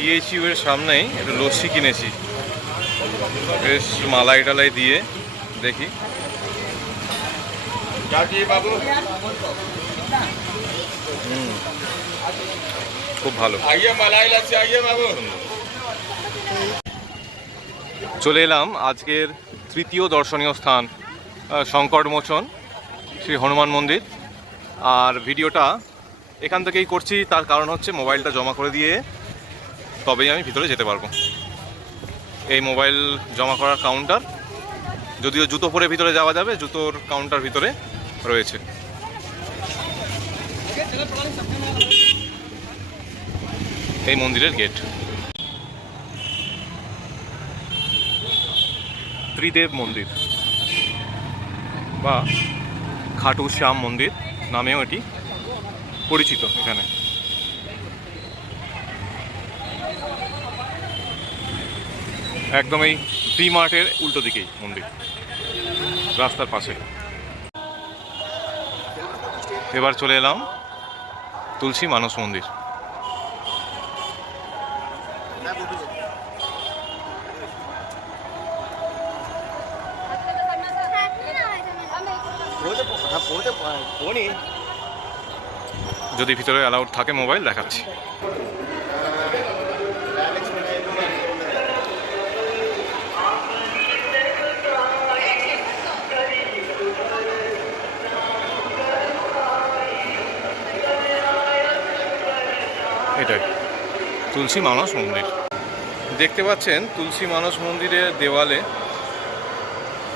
BHU এর সামনেই একটু লস্যি কিনেছি, বেশ মালাই টালাই দিয়ে। দেখি খুব ভালো। চলে এলাম আজকের তৃতীয় দর্শনীয় স্থান সংকটমোচন শ্রী হনুমান মন্দির। আর ভিডিওটা এখান থেকেই করছি, তার কারণ হচ্ছে মোবাইলটা জমা করে দিয়ে তবেই আমি ভিতরে যেতে পারবো। এই মোবাইল জমা করার কাউন্টার, যদিও জুতো পরে ভিতরে যাওয়া যাবে, জুতোর কাউন্টার ভিতরে রয়েছে। এই মন্দিরের গেট। ত্রিদেব মন্দির বা খাটু শ্যাম মন্দির নামেও এটি পরিচিত। এখানে একদম এই ভি মার্টের উল্টো দিকেই মন্দির, রাস্তার পাশে। এবার চলে এলাম তুলসী মানস মন্দির। যদি ভিতরে অ্যালাউড থাকে মোবাইল দেখাচ্ছি। এটাই তুলসী মানস মন্দির। দেখতে পাচ্ছেন তুলসী মানস মন্দিরের দেওয়ালে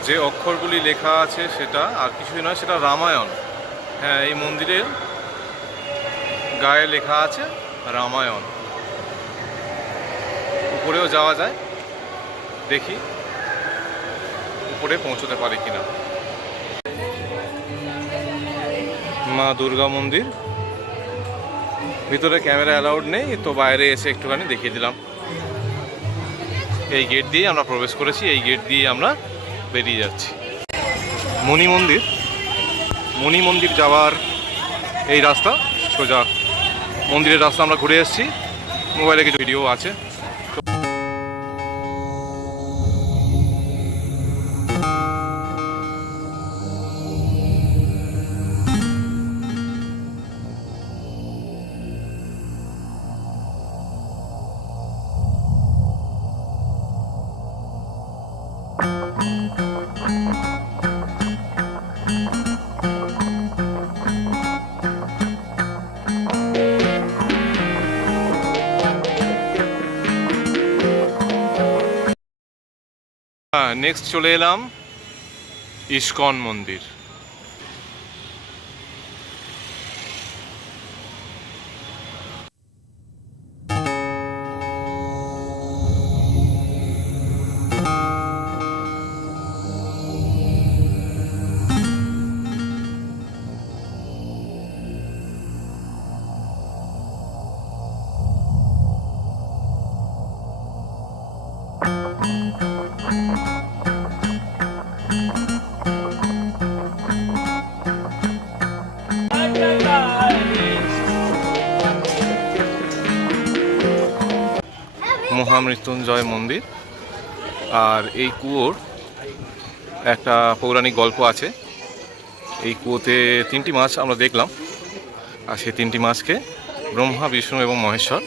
যে অক্ষরগুলি লেখা আছে সেটা আর কিছুই নয়, সেটা রামায়ণ। হ্যাঁ, এই মন্দিরের গায়ে লেখা আছে রামায়ণ। উপরেও যাওয়া যায়, দেখি উপরে পৌঁছতে পারি কিনা। মা দুর্গা মন্দির, ভিতরে ক্যামেরা অ্যালাউড নেই, তো বাইরে এসে একটুখানি দেখিয়ে দিলাম। এই গেট দিয়ে আমরা প্রবেশ করেছি, এই গেট দিয়ে আমরা বেরিয়ে যাচ্ছি। মণি মন্দির, মণি মন্দির যাওয়ার এই রাস্তা, সোজা মন্দিরের রাস্তা আমরা ঘুরে এসেছি। মোবাইলে কিছু ভিডিও আছে। নেক্সট চলে এলাম ইস্কন মন্দির। মহামৃত্যুঞ্জয় মন্দির। আর এই কুয়োর একটা পৌরাণিক গল্প আছে। এই কুয়োতে 3টি মাছ আমরা দেখলাম, আর সেই 3টি মাছকে ব্রহ্মা, বিষ্ণু এবং মহেশ্বর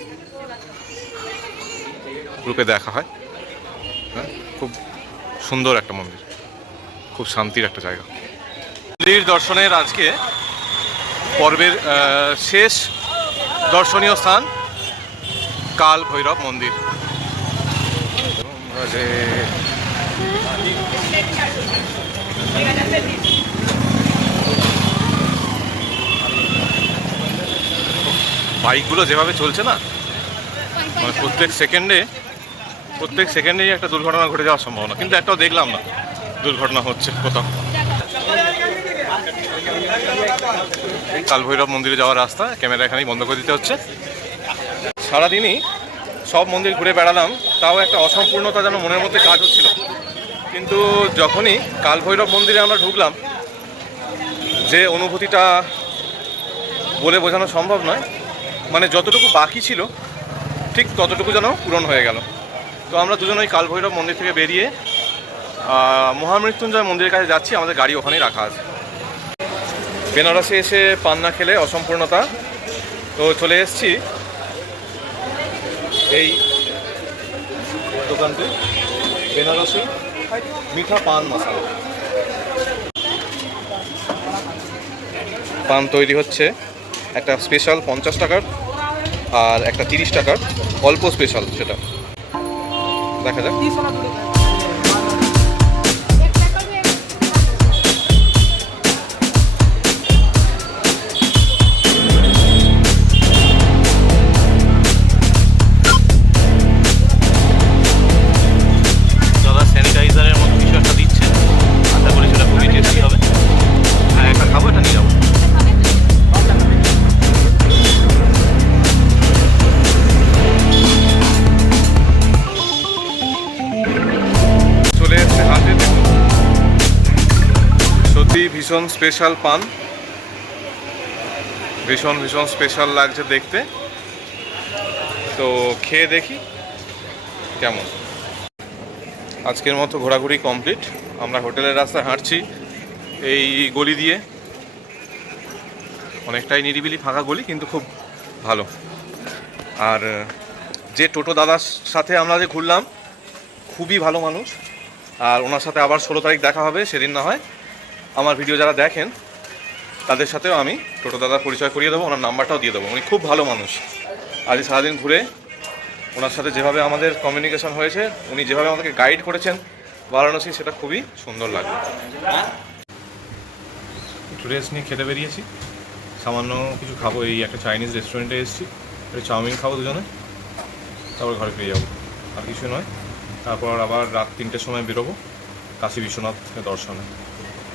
রূপে দেখা হয়। খুব সুন্দর একটা মন্দির, খুব শান্তির একটা জায়গা। মন্দির দর্শনের আজকে পর্বের শেষ দর্শনীয় স্থান কাল ভৈরব মন্দির। বাইকগুলো যেভাবে চলছে না, মানে প্রত্যেক সেকেন্ডেই একটা দুর্ঘটনা ঘটে যাওয়ার সম্ভাবনা, কিন্তু একটাও দেখলাম না দুর্ঘটনা হচ্ছে কোথাও। কাল ভৈরব মন্দিরে যাওয়ার রাস্তা, ক্যামেরা এখানেই বন্ধ করে দিতে হচ্ছে। সারাদিনই সব মন্দির ঘুরে বেড়ালাম, তাও একটা অসম্পূর্ণতা যেন মনের মধ্যে কাজ হচ্ছিল। কিন্তু যখনই কাল ভৈরব মন্দিরে আমরা ঢুকলাম, যে অনুভূতিটা বলে বোঝানো সম্ভব নয়। মানে যতটুকু বাকি ছিল ঠিক ততটুকু যেন পূরণ হয়ে গেল। তো আমরা দুজন ওই কালভৈরব মন্দির থেকে বেরিয়ে মহামৃত্যুঞ্জয় মন্দিরের কাছে যাচ্ছি, আমাদের গাড়ি ওখানেই রাখা আছে। বেনারসে এসে পান না খেলে অসম্পূর্ণতা। তো চলে এসেছি এই দোকানটি, বেনারসি মিঠা পান মশলা। পান তৈরি হচ্ছে, একটা স্পেশাল 50 টাকার আর একটা 30 টাকার অল্প স্পেশাল, সেটা দেখা যাক। স্যানিটাইজারের মতো কিছু একটা দিচ্ছে, আশা করি সেটা খুবই টেস্টি হবে। হ্যাঁ, একটা খাবো, এটা নিয়ে যাবো। চলে এসছে হাতে, দেখুন সত্যি ভীষণ স্পেশাল পান, ভীষণ ভীষণ স্পেশাল লাগছে দেখতে। তো খেয়ে দেখি কেমন। আজকের মতো ঘোরাঘুরি কমপ্লিট। আমরা হোটেলের রাস্তায় হাঁটছি এই গলি দিয়ে, অনেকটাই নিরিবিলি ফাঁকা গলি, কিন্তু খুব ভালো। আর যে টোটো দাদার সাথে আমরা যে ঘুরলাম, খুবই ভালো মানুষ। আর ওনার সাথে আবার 16 তারিখ দেখা হবে, সেদিন না হয় আমার ভিডিও যারা দেখেন তাদের সাথেও আমি টোটো দাদার পরিচয় করিয়ে দেবো, ওনার নাম্বারটাও দিয়ে দেবো। উনি খুব ভালো মানুষ। আজ সারাদিন ঘুরে ওনার সাথে যেভাবে আমাদের কমিউনিকেশন হয়েছে, উনি যেভাবে আমাদেরকে গাইড করেছেন বারাণসী, সেটা খুবই সুন্দর লাগলো। একটু রেস্ট নিয়ে খেতে বেরিয়েছি, সামান্য কিছু খাবো। এই একটা চাইনিজ রেস্টুরেন্টে এসেছি, একটু চাউমিন খাবো দুজনে, তারপর ঘরে ফিরে যাবো, আর কিছু নয়। তারপর আবার রাত 3টের সময় বেরোবো কাশী বিশ্বনাথ দর্শনে।